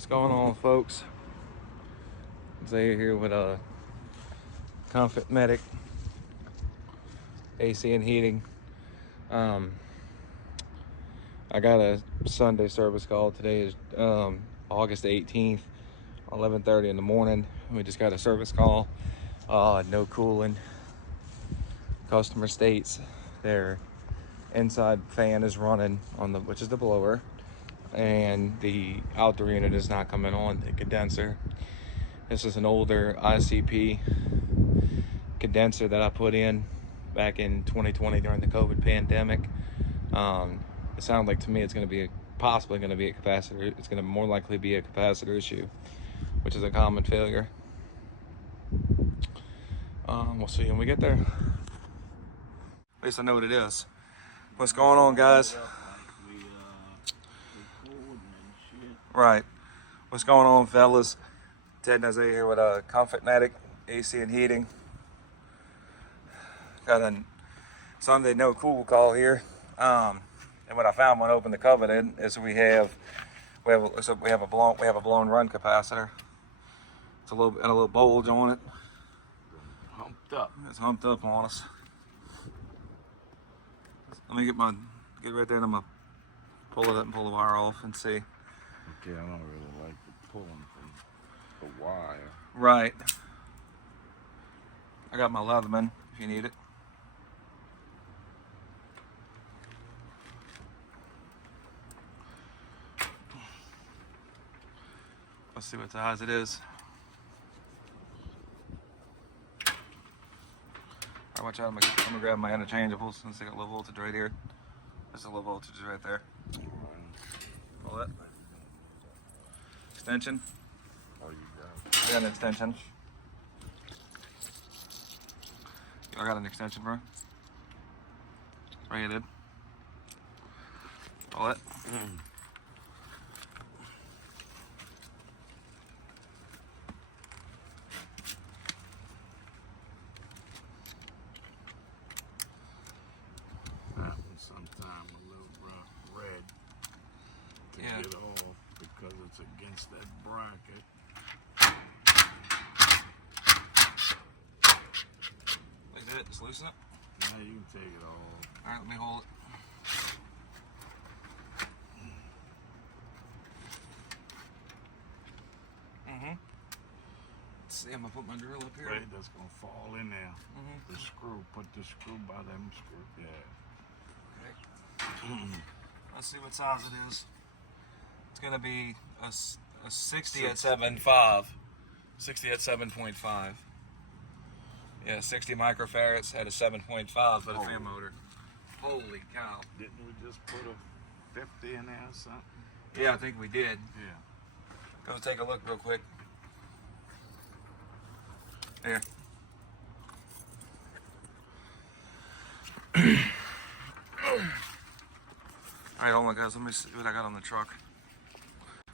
What's going on, folks? Zay here with Hvac AC and heating. I got a Sunday service call. Today is August 18th, 11:30 in the morning. We just got a service call. No cooling. Customer states their inside fan is running on which is the blower, and the outdoor unit is not coming on, the condenser. This is an older ICP condenser that I put in back in 2020 during the COVID pandemic. It sounds like to me it's going to be possibly going to be a capacitor. It's going to more likely be a capacitor issue, which is a common failure. We'll see when we get there. At least I know what it is. What's going on, guys? Right. What's going on, fellas? Ted and Isaiah here with Hvac AC and heating. Got a Sunday no cool call here. And what I found when I opened the covenant is we have a blown run capacitor. It's a little bulge on it. Humped up. It's humped up on us. Let me get right there, and I'm gonna pull it up and pull the wire off and see. Okay, I don't really like the pulling from the wire. Right. I got my Leatherman if you need it. Let's see what size it is. Alright, watch out. I'm gonna grab my interchangeable since I got low voltage right here. There's a low voltage right there. Pull it. Extension. Oh, you got it. I got an extension. I got an extension, bro. Right, you did. Pull it. Sometime a little red to get off because it's against that bracket. Like that, just loosen it. Now you can take it off. Alright, let me hold it. Let's see, I'm gonna put my drill up here. Right, that's gonna fall in there. The screw, put the screw by them screw. Yeah. Let's see what size it is. It's gonna be a 60 at 7.5. 60 at 7.5. Yeah, 60 microfarads at a 7.5 for the fan motor. Holy cow. Didn't we just put a 50 in there or something? Yeah, I think we did. Yeah. Go take a look real quick. Here. Alright, hold on, guys. Let me see what I got on the truck.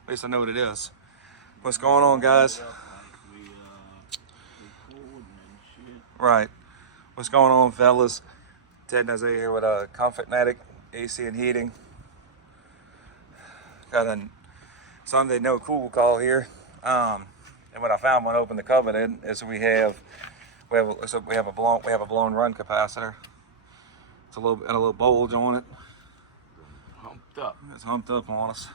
At least I know what it is. What's going on, guys? Right. What's going on, fellas? Ted and Isaiah here with Hvac AC and heating. Got a Sunday no cool call here. And what I found when I opened the covenant is we have a blown run capacitor. It's a little bulge on it. Humped up. It's humped up on us.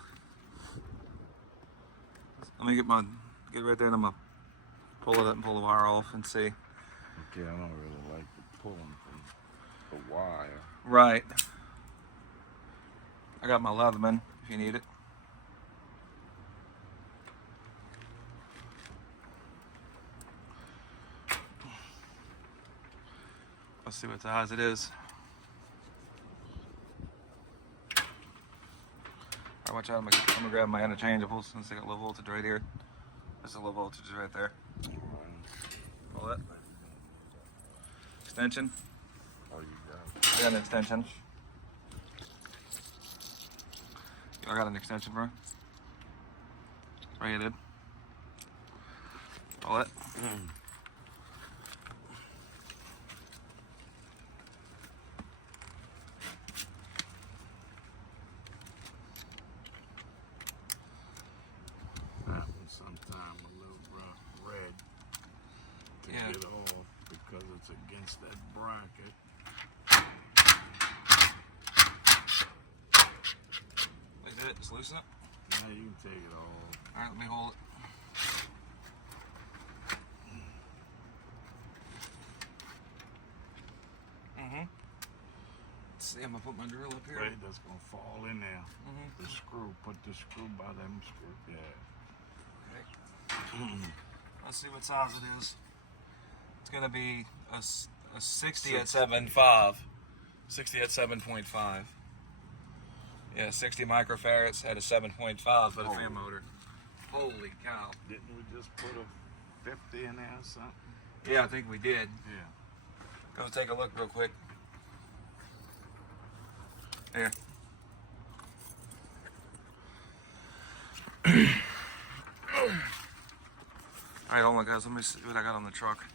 Let me get right there, and I'm gonna pull it up and pull the wire off and see. Okay, I don't really like the pulling from the wire. Right. I got my Leatherman if you need it. Let's see what size it is. Alright, watch out. I'm gonna grab my interchangeable since I got low voltage right here. There's a low voltage right there. Pull it. Extension. Oh, you got it. I got an extension. I got an extension, bro. Right, you did. Pull it. Yeah. get off because it's against that bracket. Like that, just loosen it. Now you can take it off. All right, let me hold it. Let's see, I'm gonna put my drill up here. Right, that's gonna fall in there. Mm-hmm. The screw, put the screw by them screw. Yeah. Okay. Let's see what size it is. It's gonna be a 60 at 7.5. 60 at 7.5. Yeah, 60 microfarads at a 7.5 for the fan motor. Holy cow. Didn't we just put a 50 in there or something? Yeah, I think we did. Yeah. Go take a look real quick. Here. Alright, hold on guys, let me see what I got on the truck.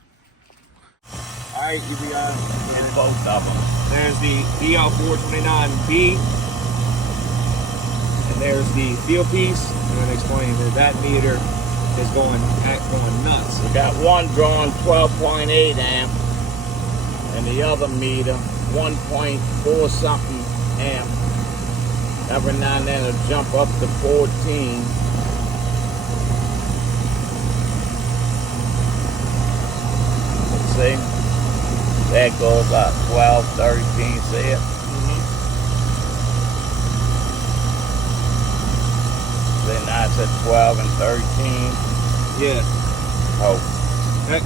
Alright, here we are. Here's both of them. There's the DL429B, and there's the field piece. I'm going to explain that that meter is going nuts. We got one drawing 12.8 amp, and the other meter 1.4 something amp. Every now and then it'll jump up to 14. Let's see. That goes up 12, 13, see it? See, now it's at 12 and 13. Yeah. Oh. Heck.